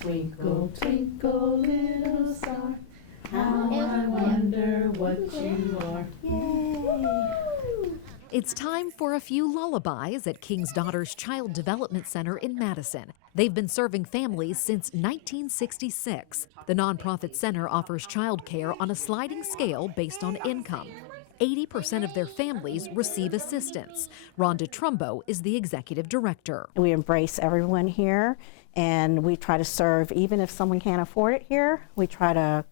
Twinkle, twinkle, little star, how I wonder what you are. Yay! It's time for a few lullabies at King's Daughters Child Development Center in Madison. They've been serving families since 1966. The nonprofit center offers childcare on a sliding scale based on income. 80% of their families receive assistance. Rhonda Trumbo is the executive director. We embrace everyone here, and we try to serve, even if someone can't afford it here, we try to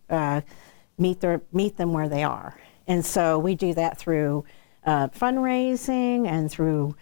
meet them where they are. And so we do that through fundraising and through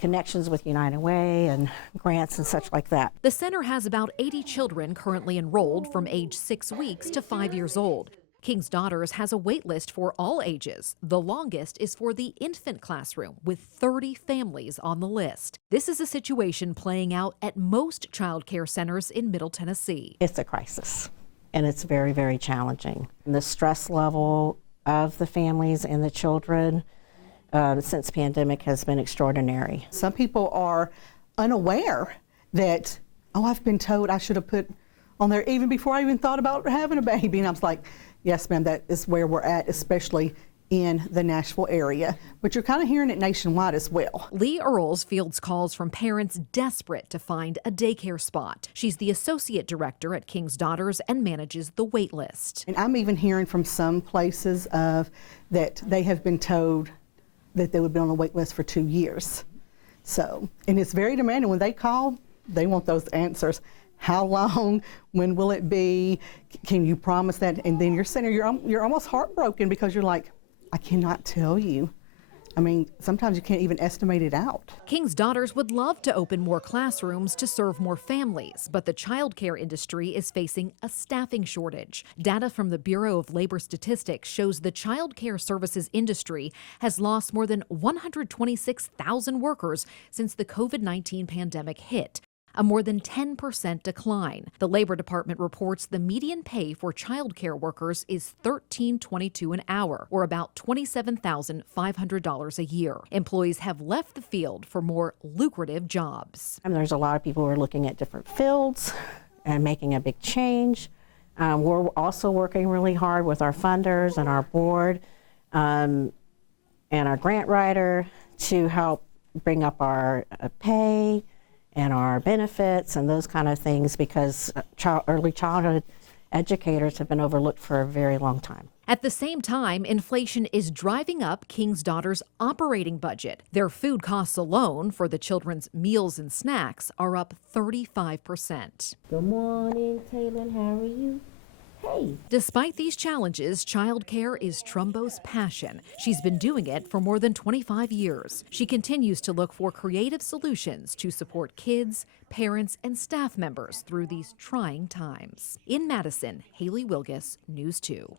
connections with United Way and grants and such like that. The center has about 80 children currently enrolled from age 6 weeks to 5 years old. King's Daughters has a wait list for all ages. The longest is for the infant classroom, with 30 families on the list. This is a situation playing out at most child care centers in Middle Tennessee. It's a crisis, and it's very, very challenging. The stress level of the families and the children since the pandemic has been extraordinary. Some people are unaware that, oh, I've been told I should have put on there even before I even thought about having a baby. And I was like, yes, ma'am, that is where we're at, especially in the Nashville area. But you're kind of hearing it nationwide as well. Lee Earls fields calls from parents desperate to find a daycare spot. She's the associate director at King's Daughters and manages the wait list. And I'm even hearing from some places that they have been told that they would be on the wait list for 2 years. So, and it's very demanding. When they call, they want those answers. How long? When will it be? Can you promise that? And then you're sitting there, you're almost heartbroken because you're like, I cannot tell you. I mean, sometimes you can't even estimate it out. King's Daughters would love to open more classrooms to serve more families, but the child care industry is facing a staffing shortage. Data from the Bureau of Labor Statistics shows the child care services industry has lost more than 126,000 workers since the COVID-19 pandemic hit, a more than 10% decline. The Labor Department reports the median pay for child care workers is $13.22 an hour, or about $27,500 a year. Employees have left the field for more lucrative jobs. And there's a lot of people who are looking at different fields and making a big change. We're also working really hard with our funders and our board and our grant writer to help bring up our pay and our benefits and those kind of things, because early childhood educators have been overlooked for a very long time. At the same time, inflation is driving up King's Daughters' operating budget. Their food costs alone for the children's meals and snacks are up 35%. Good morning, Taylor. How are you? Hey. Despite these challenges, childcare is Trumbo's passion. She's been doing it for more than 25 years. She continues to look for creative solutions to support kids, parents, and staff members through these trying times. In Madison, Haley Wilgus, News 2.